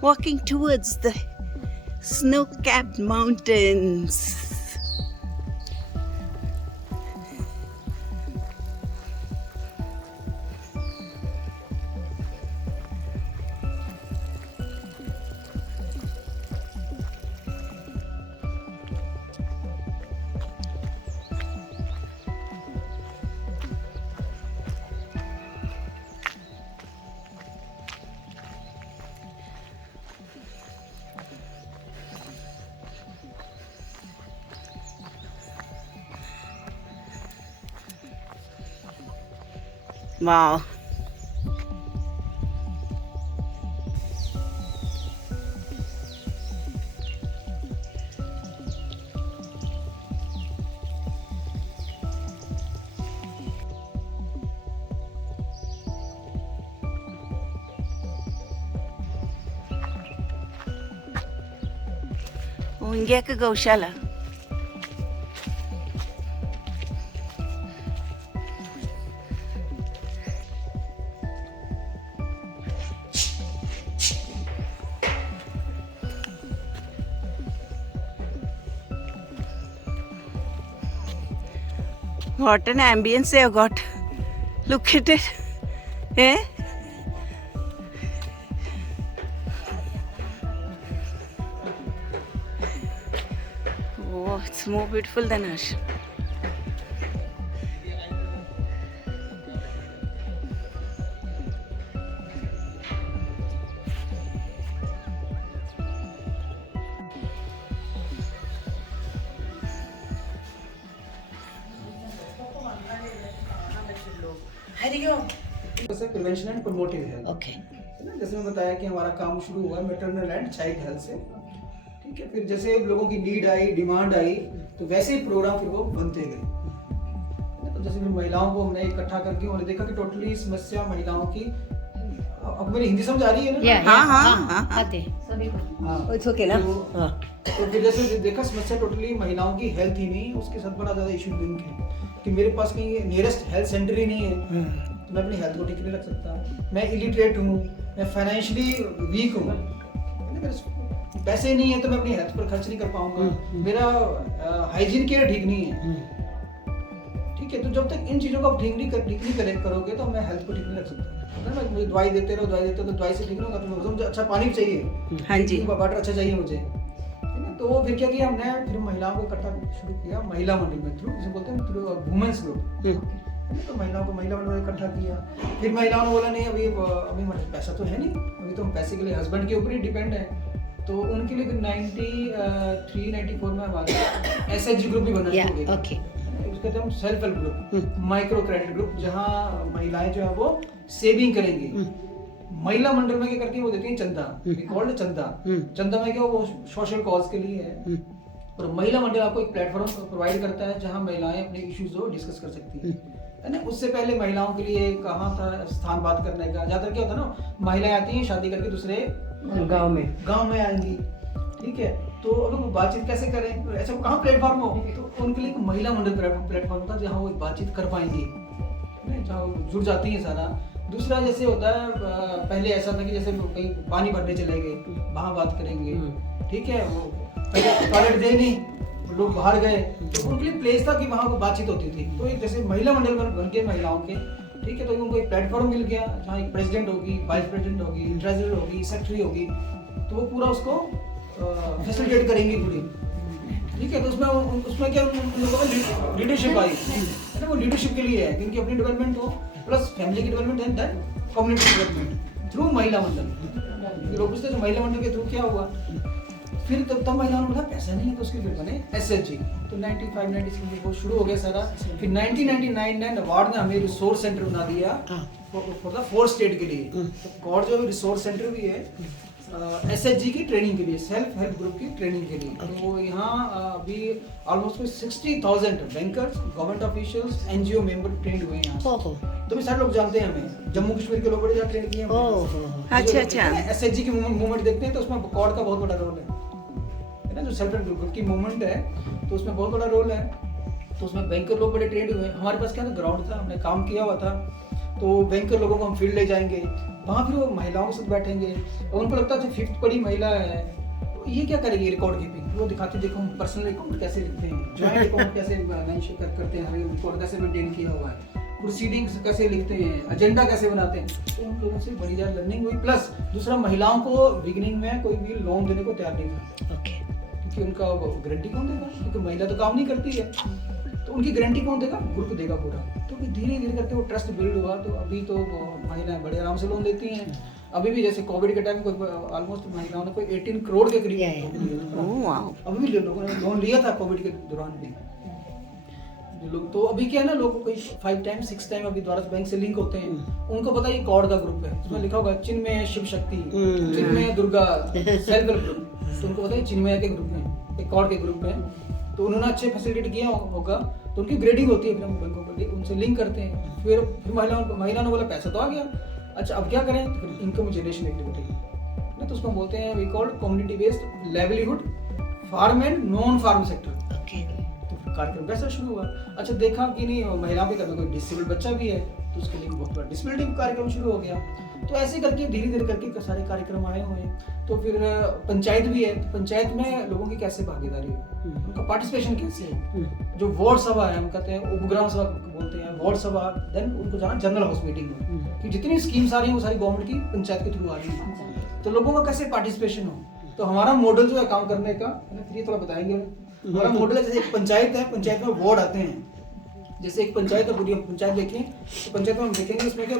walking towards the snow-capped mountains. Wow. Oh, ఇంకేక Gaushala. What an ambience they have got. Look at it. Eh? Oh, it's more beautiful than us. Prevention and promotive health. Okay. है ना, जैसे मैं बताया कि हमारा काम शुरू हुआ मैटरनल एंड चाइल्ड हेल्थ से। ठीक है, फिर जैसे लोगों की नीड आई, डिमांड आई, तो वैसे ही प्रोग्राम फिर वो बनते गए। तो जैसे फिर महिलाओं को हमने इकट्ठा करके उन्होंने देखा कि टोटली समस्या महिलाओं की। अब मेरी हिंदी समझ आ रही है ना? हाँ। आते हाँ। इट्स ओके ना? तो फिर जैसे देखा समस्या टोटली महिलाओं की हेल्थ ही नहीं, उसके साथ बड़ा ज्यादा इशू लिंक है कि मेरे पास कहीं नियरेस्ट हेल्थ सेंटर ही नहीं है, तो मैं अपनी हेल्थ को ठीक नहीं रख सकता। मैं इलिटरेट हूँ, मैं फाइनेंशियली वीक हूँ, पैसे नहीं है तो मैं अपनी हेल्थ पर खर्च नहीं कर पाऊंगा, मेरा हाइजीन केयर ठीक नहीं है। ठीक है, तो जब तक इन चीज़ों को आप ठीक नहीं करोगे तो मैं हेल्थ को ठीक नहीं रख सकता। मुझे दवाई देते रहो तो दवाई से ठीक नहीं होगा, तो मुझे अच्छा पानी चाहिए, हाँ जी। वाटर अच्छा चाहिए मुझे। तो फिर क्या किया हमने, फिर महिलाओं को इकट्ठा शुरू किया महिला मंडल में, थ्रू जिसे बोलते हैं थ्रू वुमेन्स ग्रुप। तो महिलाओं को महिला मंडल में इकट्ठा किया। फिर महिलाओं ने बोला नहीं, अभी हमारे पैसा तो है नहीं, अभी तो हम पैसे के लिए हस्बैंड के ऊपर ही डिपेंड है। तो उनके लिए फिर 93-94 में हमारे SHG ग्रुप भी बना शुरू हो गया। ओके। उसके हम self help group, micro credit group, जहाँ महिलाएं जो है वो सेविंग करेंगी। महिला मंडल में क्या करती है, वो देती है चंदा, कॉल्ड चंदा में क्या वो सोशल कॉज के लिए है। और महिला मंडल आपको एक प्लेटफॉर्म प्रोवाइड करता है जहां महिलाएं अपने इश्यूज को डिस्कस कर सकती है ना। उससे पहले महिलाओं के लिए कहाँ था स्थान बात करने का, ज्यादातर क्या होता है ना, महिलाएं आती हैं शादी करके दूसरे गांव में आएंगी। ठीक है, तो अगर वो बातचीत कैसे करें, तो ऐसा कहाँ प्लेटफॉर्म हो, तो उनके लिए एक महिला मंडल प्लेटफॉर्म था जहाँ वो बातचीत कर पाएंगी, जहाँ जुड़ जाती है सारा। दूसरा जैसे होता है, पहले ऐसा था कि जैसे कहीं पानी भरने चले गए, वहाँ बात करेंगे। ठीक है, वो पहले टॉयलेट दे नहीं, लोग बाहर गए, तो उनके लिए प्लेस था कि वहाँ को बातचीत होती थी। तो एक जैसे महिला मंडल बन के महिलाओं के, ठीक है, तो उनको एक प्लेटफॉर्म मिल गया जहाँ एक प्रेसिडेंट होगी, वाइस प्रेसिडेंट होगी, ट्रेजरर होगी, सेक्रेटरी होगी, तो वो पूरा उसको फैसिलिटेट करेंगी पूरी। ठीक है, तो उसमें क्या उन लोगों में लीडरशिप आई है ना, वो लीडरशिप के लिए है क्योंकि अपनी डेवलपमेंट हो प्लस फैमिली की development and then community development through महिला मंडल। फिर ऑब्वियसली तो महिला मंडल के थ्रू क्या हुआ, फिर तब महिलाओं ने बोला पैसा नहीं है, तो उसके फिर बने SHG। तो 95-96 में वो शुरू हो गया सारा। फिर 1999 में अवार्ड ने हमें रिसोर्स सेंटर बना दिया फॉर द 4 स्टेट के लिए। तो गॉड जो रिसोर्स सेंटर भी है SHG की ट्रेनिंग के लिए, सेल्फ हेल्प ग्रुप की ट्रेनिंग के लिए। तो यहाँ अभी almost 60,000 bankers, government officials, NGO member trend हुए हैं यहाँ। तो भी सारे लोग जानते हैं हमें, जम्मू कश्मीर के लोग बड़े ज्यादा ट्रेन किए हैं। अच्छा। SHG की मूवमेंट देखते हैं तो उसमें कॉर्ड का बहुत बड़ा रोल है ना, जो सेल्फ हेल्प ग्रुप की मूवमेंट है तो उसमें बहुत बड़ा रोल है। तो उसमें बैंकर लोग बड़े ट्रेंड हुए। हमारे पास क्या था, ग्राउंड था, हमने काम किया हुआ था। तो बैंकर लोगों को हम फील्ड ले जाएंगे, वहाँ फिर वो महिलाओं के साथ बैठेंगे और उनको लगता है 5th पढ़ी महिला है तो ये क्या करेगी रिकॉर्ड कीपिंग, वो दिखाती देखो हम पर्सनल अकाउंट कैसे लिखते हैं, जॉइंट अकाउंट कैसे मैनेज करते हैं, रिकॉर्ड कैसे मेंटेन किया हुआ है, प्रोसीडिंग्स कैसे लिखते हैं, एजेंडा कैसे बनाते हैं। तो उन लोगों से बड़ी ज़्यादा लर्निंग हुई। प्लस दूसरा, महिलाओं को बिगिनिंग में कोई भी लोन देने को तैयार नहीं था, क्योंकि उनका गारंटी कौन देगा, क्योंकि महिला तो काम नहीं करती है, तो उनकी गारंटी कौन देगा, ग्रुप देगा पूरा। तो फिर धीरे धीरे करके वो ट्रस्ट बिल्ड हुआ। तो अभी तो महिलाएं बड़े आराम से लोन देती हैं। अभी भी जैसे कोविड के टाइम कोई ऑलमोस्ट महिलाओं ने कोई 18 करोड़ के करीब अभी भी लोगों ने लोन लिया था कोविड के दौरान भी। लोग तो अभी क्या है ना, लोग कोई 5 टाइम 6 टाइम अभी द्वारा बैंक से लिंक होते हैं, उनको पता है ये कॉर्ड का ग्रुप है, उसमें लिखा होगा चिन्मय शिव शक्ति, चिन्मय दुर्गा सेल्फ हेल्प ग्रुप, तो उनको पता है चिन्मय के ग्रुप में, एक कॉर्ड के ग्रुप में। तो उन्होंने अच्छे फैसिलिटेट किया होगा, तो उनकी ग्रेडिंग होती है, फिर हम बैंकों पर उनसे लिंक करते हैं। फिर महिला ने बोला पैसा तो आ गया, अच्छा अब क्या करें, तो फिर इनकम जनरेशन एक्टिविटी ना, तो उसको बोलते हैं we called community based livelihood farm and non farm sector. तो फिर कार्यक्रम वैसा शुरू हुआ। अच्छा देखा कि नहीं महिलाओं के घर में कोई डिसेबल्ड बच्चा भी है, तो उसके लिए बहुत बड़ा डिसेबिलिटी कार्यक्रम शुरू हो गया। तो ऐसे करके धीरे धीरे करके सारे कार्यक्रम आए हुए हैं। तो फिर पंचायत भी है, तो पंचायत में लोगों की कैसे भागीदारी है, उनका पार्टिसिपेशन कैसे है। जो वार्ड सभा है, हम कहते हैं उपग्राम सभा बोलते हैं, वार्ड सभा, देन उनको जाना जनरल हाउस मीटिंग में, कि जितनी स्कीम्स आ रही हैं वो सारी गवर्नमेंट की पंचायत के थ्रू आ रही है, तो लोगों का कैसे पार्टिसिपेशन हो। तो हमारा मॉडल जो है काम करने का, फिर ये थोड़ा बताएंगे। हमारा मॉडल है, जैसे एक पंचायत है, पंचायत में वार्ड आते हैं, जैसे एक पंचायत है, पूरी पंचायत देखें तो पंचायत में हम देखेंगे उसमें क्या,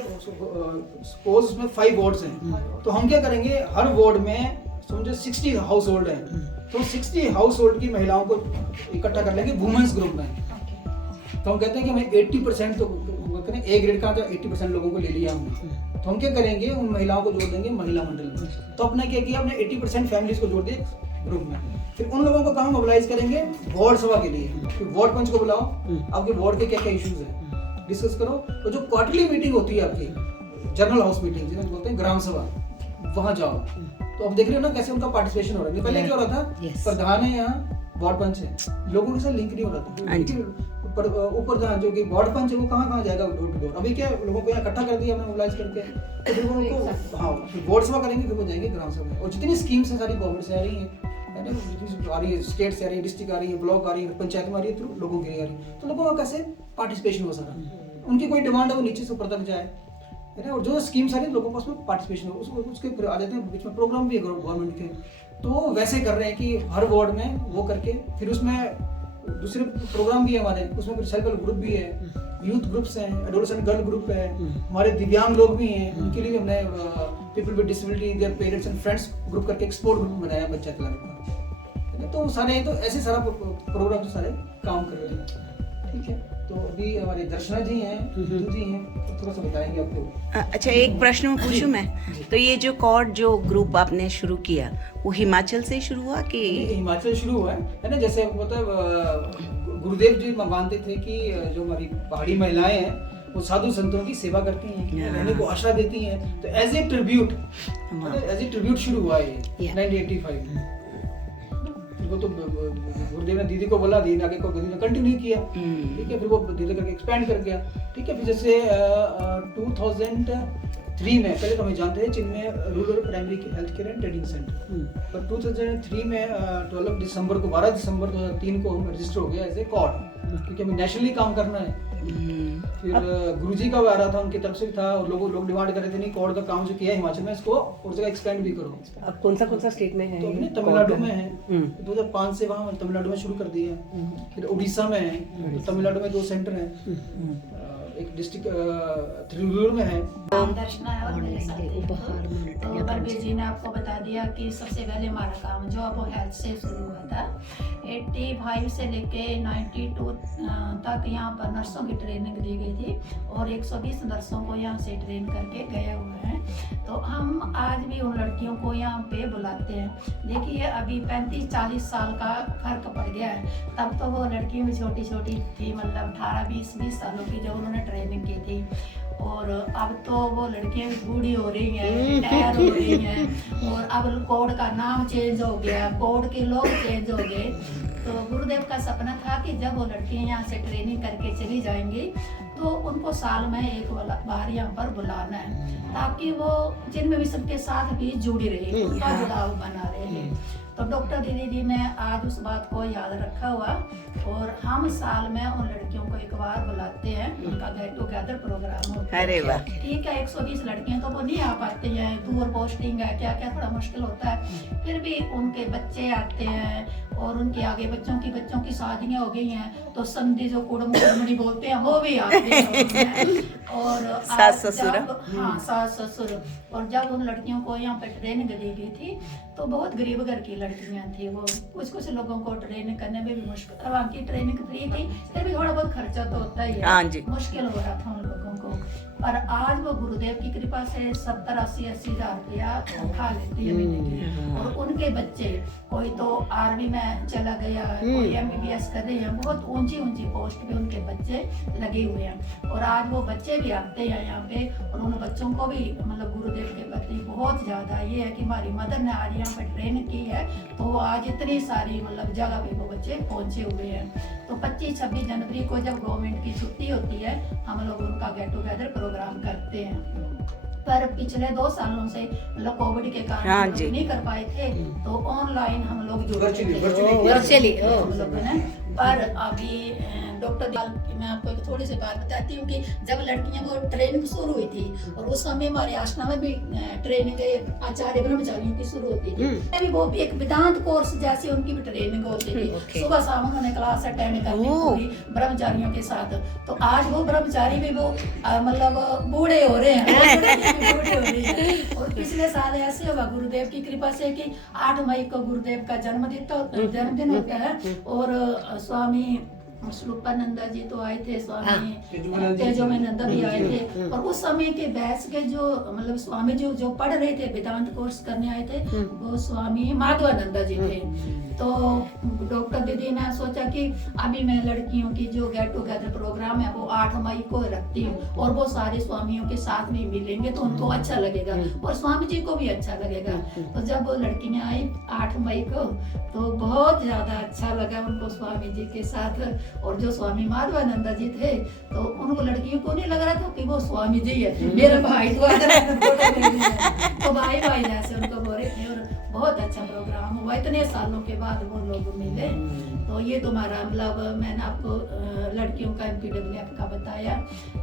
सपोज उसमें 5 वार्ड्स हैं, तो हम क्या करेंगे, हर वार्ड में समझो 60 हाउस होल्ड है, तो 60 हाउस होल्ड की महिलाओं को इकट्ठा कर लेंगे वुमेन्स ग्रुप में। तो हम कहते हैं कि हमें 80% तो करें, ए ग्रेड का तो 80% लोगों को ले लिया हमने, तो हम क्या करेंगे, उन महिलाओं को जोड़ देंगे महिला मंडल में। तो अपने क्या किया, हमने 80% फैमिलीज को जोड़ दिए ग्रुप में। फिर उन लोगों को कहाँ मोबिलाइज करेंगे, वार्ड सभा के लिए। फिर वार्ड पंच को बुलाओ, आपके वार्ड के क्या क्या इश्यूज हैं डिस्कस करो। तो जो क्वार्टरली मीटिंग होती है आपकी, जनरल हाउस मीटिंग जिसे बोलते हैं ग्राम सभा, वहाँ जाओ। तो अब देख रहे हो ना कैसे उनका पार्टिसिपेशन हो रहा है। पहले क्या हो रहा था, प्रधान है यहाँ, वार्ड पंच है, लोगों के साथ लिंक नहीं हो रहा था। ऊपर जहाँ जो कि वार्ड पंच है वो कहाँ जाएगा डोर टू डोर। अभी क्या लोगों को यहाँ इकट्ठा कर दिया हमने मोबिलाइज करके, तो फिर उनको हाँ वार्ड सभा करेंगे, फिर वो जाएंगे ग्राम सभा। और जितनी स्कीम्स है सारी गवर्नमेंट से आ रही है, आ रही है, स्टेट से आ रही है, डिस्ट्रिक्ट आ रही है, ब्लॉक आ रही है, पंचायत में आ रही है, थ्रू लोगों के लिए आ रही है। तो लोगों का कैसे पार्टिसिपेशन हो सारा, उनकी कोई डिमांड है वो नीचे से ऊपर तक जाए, है ना। और जो स्कीम्स आ रही है लोगों को उसमें पार्टिसिपेशन हो, उसके फिर आ जाते हैं बीच में प्रोग्राम भी है गवर्नमेंट के, तो वैसे कर रहे हैं कि हर वार्ड में वो करके। फिर उसमें दूसरे प्रोग्राम भी है हमारे, उसमें फिर सेल्फ हेल्प ग्रुप भी है, यूथ ग्रुप्स हैं, एडोलेसेंट गर्ल ग्रुप है, हमारे दिव्यांग लोग भी हैं, उनके लिए हमने people with disability their parents and friends group करके एक सपोर्ट ग्रुप बनाया पंचायत लेवल का। तो सारे तो ऐसे सारा प्रोग्राम तो सारे काम कर रहे हैं, ठीक है। तो अभी हमारे दर्शना जी हैं, जी हैं, तो थोड़ा सा बताएंगे आपको। अच्छा एक प्रश्न में पूछूं मैं, तो ये जो कॉर्ड जो ग्रुप आपने शुरू किया वो हिमाचल से शुरू हुआ कि हिमाचल शुरू हुआ है ना। जैसे आपको पता है गुरुदेव जी मानते थे कि जो हमारी पहाड़ी महिलाएं हैं वो साधु संतों की सेवा करती हैं, रहने को आश्रय देती हैं, तो एज ए ट्रिब्यूट शुरू हुआ है 1985 में। वो तो गुरुदेव ने दीदी को बोला, दीदी ने आगे को दीदी ने कंटिन्यू किया, ठीक है। फिर वो धीरे करके एक्सपेंड कर गया, ठीक है। फिर जैसे 2003 में, पहले तो हम जानते हैं Chinmaya rural primary health care and training centre, पर 2003 में 12 दिसंबर को 2003 को हम रजिस्टर हो गया एज ए कॉर्ड, क्योंकि हमें नेशनली काम करना है। फिर गुरुजी का आ रहा था, उनकी तरफ से था, और लोग डिमांड कर रहे थे नहीं कॉर्ड का काम जो किया है हिमाचल में, इसको और जगह एक्सपेंड भी करो। अब कौन सा स्टेट में है? तो हमने तमिलनाडु में है, 2005 से वहाँ तमिलनाडु में शुरू कर दिया। फिर उड़ीसा में है, तमिलनाडु में 2 सेंटर हैं, एक डिस्ट्रिक्ट त्रिवेंद्रम में है। दर्शना है और मेरे साथ है। तो बलबीर जी ने आपको बता दिया कि सबसे पहले हमारा काम जो अब हेल्थ से शुरू हुआ था, 85 से लेके 92 तक यहाँ पर नर्सों की ट्रेनिंग दी गई थी, और 120 नर्सों को यहाँ से ट्रेन करके गए हुए हैं। तो हम आज भी उन लड़कियों को यहाँ पे बुलाते हैं। देखिए अभी 35-40 साल का फर्क पड़ गया है, तब तो वो लड़कियाँ भी छोटी छोटी थी, मतलब 18-20 सालों की जो उन्होंने ट्रेनिंग की थी, और अब तो वो लड़कियां भी बूढ़ी हो रही हैं, रिटायर हो रही हैं, और अब कोड का नाम चेंज हो गया, कोड के लोग चेंज हो गए। तो गुरुदेव का सपना था कि जब वो लड़कियां यहाँ से ट्रेनिंग करके चली जाएंगी तो उनको साल में एक बार यहाँ पर बुलाना है, ताकि वो जिनमें भी सबके साथ भी जुड़ी रहे, उनका जुड़ाव बना रहे। तो डॉक्टर दीदी ने आज उस बात को याद रखा हुआ, और हम साल में उन लड़कियों को एक बार बुलाते हैं, उनका गेट टुगेदर प्रोग्राम होता है। अरे वाह। ठीक है, 120 लड़कियां तो वो नहीं आ पाती हैं, दूर पोस्टिंग है, क्या क्या थोड़ा मुश्किल होता है, फिर भी उनके बच्चे आते हैं, और उनके आगे बच्चों की शादियां हो गई हैं, तो समझी जो कुड़मनी बोलते हैं वो भी आते हैं। और सास ससुर। हाँ, सास ससुर। और जब उन लड़कियों को यहाँ पे ट्रेनिंग दी गई थी, तो बहुत गरीब घर की लड़कियां थी, वो कुछ लोगों को ट्रेनिंग करने में भी मुश्किल, हालांकि ट्रेनिंग फ्री थी, फिर भी थोड़ा बहुत खर्चा तो होता ही हाँ है, जी। मुश्किल हो रहा था उन लोगों को। पर आज वो गुरुदेव की कृपा से 70-80 हज़ार रुपया उठा लेती है महीने की, और उनके बच्चे कोई तो आर्मी में चला गया, कोई MBBS कर रहे हैं, बहुत ऊंची पोस्ट पे उनके बच्चे लगे हुए हैं, और आज वो बच्चे भी आते हैं यहाँ पे, और उन बच्चों को भी मतलब गुरुदेव के प्रति बहुत ज्यादा ये है कि हमारी मदर ने आज यहाँ पे ट्रेन की है, तो आज इतनी सारी मतलब जगह पे वो बच्चे पहुंचे हुए हैं। तो 25-26 जनवरी को जब गवर्नमेंट की छुट्टी होती है, हम लोग उनका गेट टुगेदर प्रोग्राम करते हैं। पर पिछले 2 सालों से मतलब कोविड के कारण हाँ हम लोग जी। नहीं कर पाए थे, तो ऑनलाइन हम लोग जुड़े थे वर्चुअली हम लोगों ने। पर अभी डॉक्टर मैं आपको एक थोड़ी सी बात बताती हूँ कि जब लड़कियां वो ट्रेनिंग शुरू हुई थी, और उस समय हमारे आश्रम में भी ट्रेनिंग आचार्य ब्रह्मचारियों की शुरू होती थी, अभी वो भी एक वेदांत कोर्स जैसी उनकी भी ट्रेनिंग होती थी, सुबह शाम उन्होंने क्लास अटेंड करनी पूरी ब्रह्मचारियों के साथ। तो आज वो ब्रह्मचारी भी वो मतलब बूढ़े हो रहे हैं, बूढ़े हो रहे हैं। और पिछले साल ऐसे होगा गुरुदेव की कृपा से कि 8 मई को गुरुदेव का जन्मदिन होता है, और स्वामी स्वरूपानंदा जी तो आए थे, स्वामी तेजोमयानंद भी आए थे, और उस समय के बैच के जो मतलब स्वामी जो पढ़ रहे थे, वेदांत कोर्स करने आए थे, वो स्वामी माधवानंदा जी थे। तो डॉक्टर दीदी ने सोचा कि अभी मैं लड़कियों की जो गेट टुगेदर प्रोग्राम है वो 8 मई को रखती हूँ, और वो सारे स्वामियों के साथ भी मिलेंगे तो उनको अच्छा लगेगा, और स्वामी जी को भी अच्छा लगेगा। तो जब वो लड़कियां आई 8 मई को, तो बहुत ज्यादा अच्छा लगा उनको स्वामी जी के साथ। और जो स्वामी माधवानंदा जी थे, तो उनको लड़कियों को नहीं लग रहा था कि वो स्वामी जी है, मेरा भाई तो तो भाई जैसे उनको बोल रहे थे, और बहुत अच्छा प्रोग्राम हुआ, इतने सालों के बाद वो लोग मिले। तो ये तुम्हारा मतलब मैंने आपको लड़कियों का MPWF का बताया।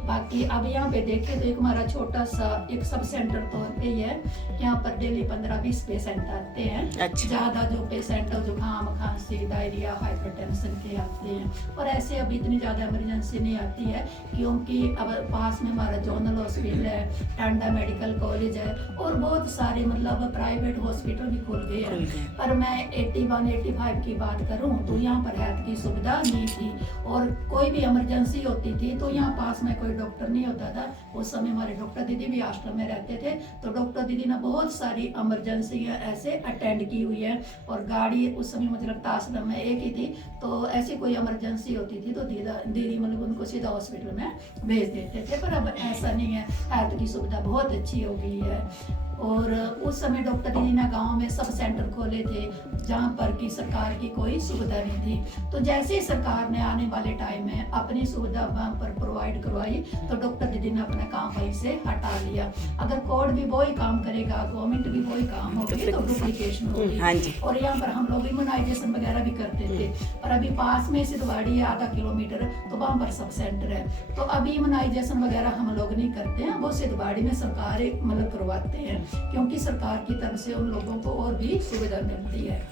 बाकी अब यहाँ पे देखे तो एक हमारा छोटा सा एक सब सेंटर तौर पे ही है, यहाँ पर डेली 15-20 पेशेंट आते हैं। अच्छा। ज्यादा जो पेशेंट जुकाम, खांसी, डायरिया, हाइपरटेंशन के आते हैं, और ऐसे अभी इतनी ज्यादा इमरजेंसी नहीं आती है, क्योंकि अब पास में हमारा जोनल हॉस्पिटल है, टांडा मेडिकल कॉलेज है, और बहुत सारे मतलब प्राइवेट हॉस्पिटल भी खुल गए हैं। पर मैं 81-85 की बात करूं तो यहाँ पर हेल्थ की सुविधा नहीं थी, और कोई भी इमरजेंसी होती थी तो यहाँ पास में कोई डॉक्टर नहीं होता था। उस समय हमारे डॉक्टर दीदी भी आश्रम में रहते थे, तो डॉक्टर दीदी ने बहुत सारी इमरजेंसी ऐसे अटेंड की हुई है, और गाड़ी उस समय मुझे लगता आश्रम में एक ही थी, तो ऐसी कोई इमरजेंसी होती थी तो दीदी मतलब उनको सीधा हॉस्पिटल में भेज देते थे। पर अब ऐसा नहीं है, हेल्थ की सुविधा बहुत अच्छी हो गई है। और उस समय डॉक्टर दीदी ने गाँव में सब सेंटर खोले थे, जहाँ पर की सरकार की कोई सुविधा नहीं थी। तो जैसे ही सरकार ने आने वाले टाइम में अपनी सुविधा वहाँ पर प्रोवाइड करवाई, तो डॉक्टर दीदी ने अपना काम वहीं से हटा लिया। अगर कोर्ट भी वही काम करेगा, गवर्नमेंट भी वही काम होगी, तो डुप्लीकेशन होगी। हाँ जी। और यहाँ पर हम लोग इम्यूनाइजेशन वगैरह भी करते थे, और अभी पास में सिद्धवाड़ी है आधा किलोमीटर, तो वहाँ पर सब सेंटर है, तो अभी इम्यूनाइजेशन वगैरह हम लोग नहीं करते हैं, वो सिद्धवाड़ी में सरकार मतलब करवाते हैं, क्योंकि सरकार की तरफ से उन लोगों को और भी सुविधा मिलती है।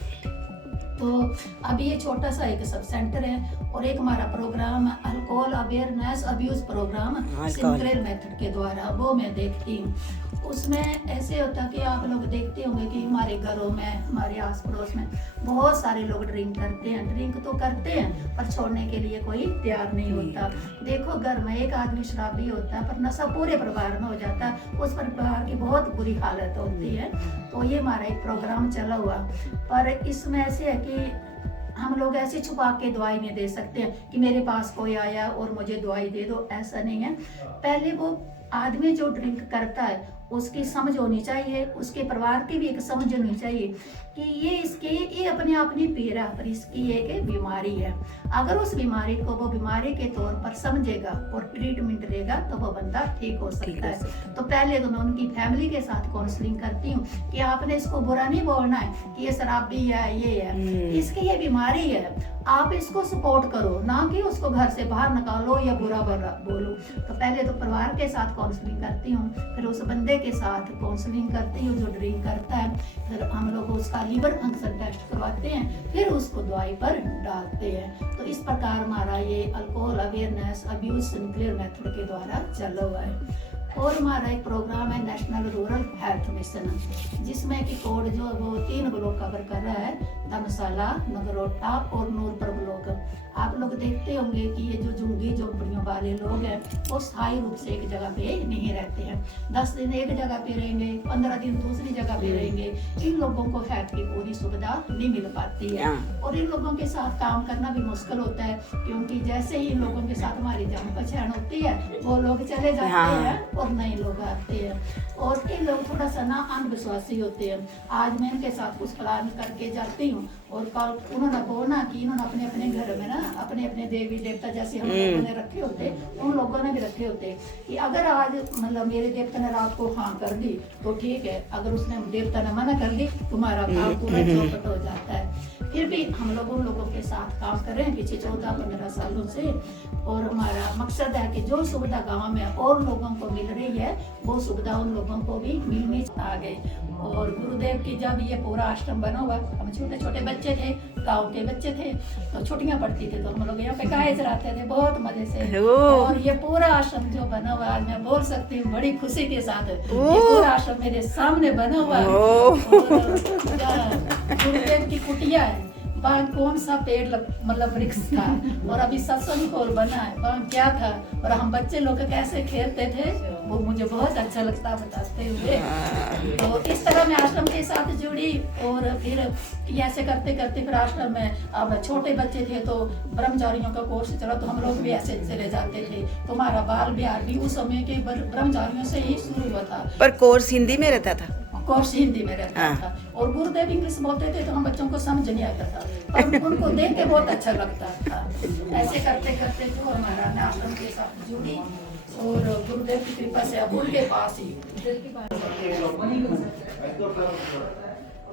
तो अभी ये छोटा सा एक सब सेंटर है, और एक हमारा programme alcohol awareness abuse programme सिंक्रेल मेथड के द्वारा, वो मैं देखती हूँ। उसमें ऐसे होता कि आप लोग देखते होंगे कि हमारे घरों में, हमारे आस पड़ोस में बहुत सारे लोग ड्रिंक करते हैं। ड्रिंक तो करते हैं पर छोड़ने के लिए कोई तैयार नहीं होता। देखो घर में एक आदमी शराबी होता है पर नशा पूरे परिवार में हो जाता है, उस परिवार की बहुत बुरी हालत होती है। तो ये हमारा एक प्रोग्राम चला हुआ, पर इसमें ऐसे है कि हम लोग ऐसे छुपा के दवाई नहीं दे सकते हैं कि मेरे पास कोई आया और मुझे दवाई दे दो, ऐसा नहीं है। पहले वो आदमी जो ड्रिंक करता है उसकी समझ होनी चाहिए, उसके परिवार की भी एक समझ होनी चाहिए कि ये अपने आप नहीं पी रहा, पर इसकी एक बीमारी है। अगर उस बीमारी को वो बीमारी के तौर पर समझेगा और ट्रीटमेंट लेगा तो वो बंदा ठीक हो सकता है। तो पहले तो मैं उनकी फैमिली के साथ काउंसलिंग करती हूँ कि आपने इसको बुरा नहीं बोलना है कि ये शराबी है, ये है, इसकी ये बीमारी है, आप इसको सपोर्ट करो, ना कि उसको घर से बाहर निकालो या बुरा बोलो। तो पहले तो परिवार के साथ काउंसलिंग करती हूँ, फिर उस बंदे के साथ काउंसलिंग करती हूँ जो ड्रिंक करता है, फिर हम लोग उसका लीवर फंक्शन टेस्ट करवाते हैं, फिर उसको दवाई पर डालते हैं। तो इस प्रकार हमारा ये alcohol awareness abuse nuclear method के द्वारा चला हुआ है। और हमारा एक प्रोग्राम है नेशनल रूरल हेल्थ मिशन, जिसमें कि कोड जो है वो 3 ब्लॉक कवर कर रहा है, धर्मशाला, नगरोटा और नूरपुर ब्लॉक। आप लोग देखते होंगे कि ये जो झुग्गी झोपड़ियों वाले लोग हैं वो स्थायी रूप से एक जगह पे नहीं रहते हैं, 10 दिन एक जगह पे रहेंगे, 15 दिन दूसरी जगह पे रहेंगे। इन लोगों को हेल्थ की पूरी सुविधा नहीं मिल पाती है और इन लोगों के साथ काम करना भी मुश्किल होता है, क्योंकि जैसे ही इन लोगों के साथ हमारी जान पहचान होती है वो लोग चले जाते हैं और नए लोग आते हैं। और ये लोग थोड़ा सा ना अंधविश्वासी होते हैं। आज मैं इनके साथ कुछ प्लान करके जाती हूँ और कल उन्होंने बोला कि इन्होंने अपने अपने घर में ना अपने अपने देवी देवता जैसे हम लोगों ने रखे होते, उन लोगों ने भी रखे होते कि अगर आज मतलब मेरे देवता ने रात को हाँ कर दी तो ठीक है, अगर उसने देवता ने मना कर दी तुम्हारा काम पूरा चौपट हो जाता है। फिर भी हम लोग उन लोगों के साथ काम कर रहे हैं पिछले 14-15 सालों से, और हमारा मकसद है कि जो सुविधा गाँव में और लोगों को मिल रही है वो सुविधा उन लोगों को भी मिलनी आ गई। और गुरुदेव की जब ये पूरा आश्रम बना हुआ, हम छोटे छोटे बच्चे थे, गांव के बच्चे थे, तो छुट्टियां पड़ती थी तो हम लोग यहाँ पे गाय चराते थे बहुत मजे से। और ये पूरा आश्रम जो बना हुआ आज मैं बोल सकती हूँ बड़ी खुशी के साथ, ये पूरा आश्रम मेरे सामने बना हुआ है। गुरुदेव की कुटिया है, वहाँ कौन सा पेड़ मतलब वृक्ष था, और अभी सत्संग हॉल बना है, वहाँ क्या था और हम बच्चे लोग कैसे खेलते थे वो मुझे बहुत अच्छा लगता बताते हुए। तो इस तरह मैं आश्रम के साथ जुड़ी और फिर ऐसे करते करते फिर आश्रम में अब छोटे बच्चे थे तो ब्रह्मचारियों का कोर्स चला, तो हम लोग भी ऐसे चले जाते थे। तो हमारा बाल बिहार भी उस समय के ब्रह्मचारियों से ही शुरू हुआ था। पर कोर्स हिंदी में रहता था? कोर्स हिंदी में रहता था और गुरुदेव इंग्लिश बोलते थे तो हम बच्चों को समझ नहीं आता था, पर उनको देख के बहुत अच्छा लगता था। ऐसे करते करते जो हमारा आश्रम के साथ जुड़ी और गुरुदेव की कृपा से अब उनके पास ही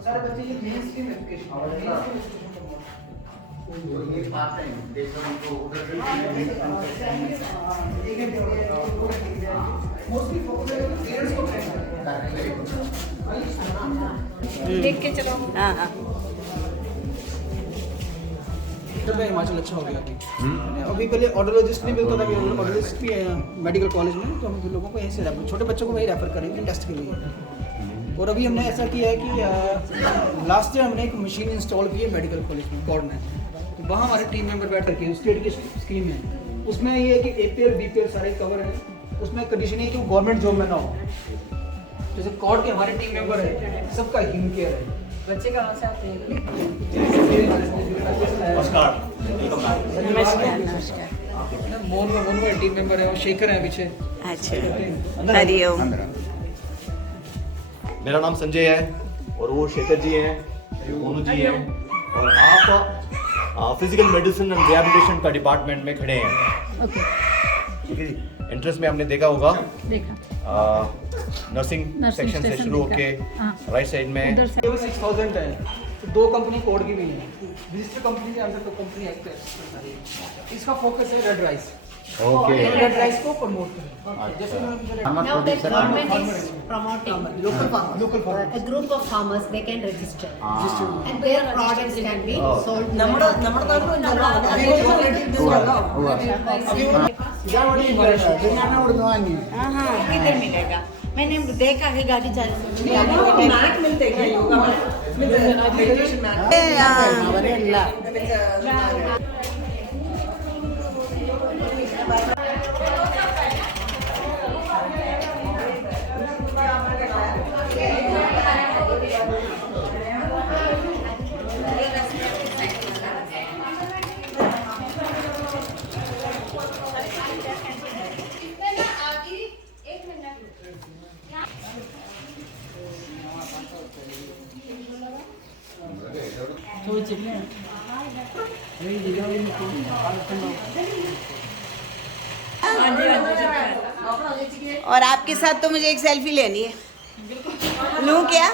सारे बच्चे ये main stream education mostly parents को देख के चलो। हाँ हाँ हिमाचल अच्छा हो गया अभी पहले ऑडियोलॉजिस्ट नहीं मिलता था, अभी ऑडियोलॉजिस्ट भी है मेडिकल कॉलेज में, तो हम लोगों को यहीं से छोटे बच्चों को वहीं रेफर करेंगे टेस्ट के लिए। और अभी हमने ऐसा किया है कि लास्ट ईयर हमने एक मशीन इंस्टॉल की है मेडिकल कॉलेज में गॉड में, तो वहाँ हमारे टीम मेंबर बैठ करके स्टेट की स्कीम है, उसमें ये है कि APL BPL सारे कवर है, उसमें कंडीशन है कि वो गवर्नमेंट जॉब में ना हो। जैसे कॉर्ड के हमारे टीम मेंबर है, सबका ह्यूमन केयर है। बच्चे कहाँ से आते हैं? नमस्कार। मोहन का टीम मेंबर है, और शेखर है पीछे। अच्छा, हरिओम। मेरा नाम संजय है और वो शेखर जी हैं, मोनू जी हैं, और आप फिजिकल मेडिसिन एंड रिहैबिलिटेशन का डिपार्टमेंट में खड़े हैं। ठीक है जी। एंट्रेंस में आपने देखा होगा, नर्सिंग सेक्शन से शुरू होके राइट साइड में 6000 है, तो 2 कंपनी कोड की भी है, रजिस्टर्ड कंपनी के अंदर तो कंपनी एक्ट है। इसका फोकस है red rice, okay, red rice को प्रमोट करें। जैसे Now that government is promoting local farmer a group of farmers, they can register and their products can be sold. हाँ हाँ किधर मिलेगा? मैंने देखा है गाड़ी चालू मैट मिलते हैं योगा और आपके साथ तो मुझे एक सेल्फी लेनी है। लूं क्या?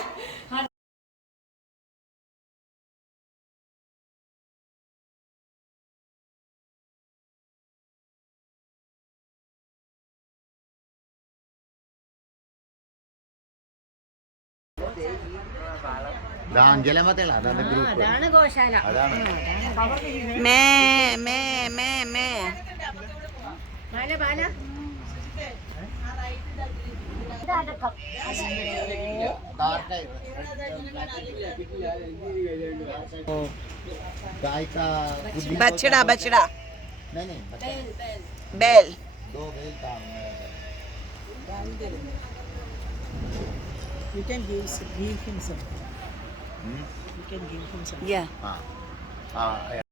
അതാണ് ഗ്രൂപ്പ് അതാണ് ഗോശാല. അതാണ് मैं ബാല ബാല. गाय का गुड्डी बछड़ा बछड़ा नहीं नहीं बैल 2 बैल का You can give him some. Hmm? You can give him some. या हाँ हाँ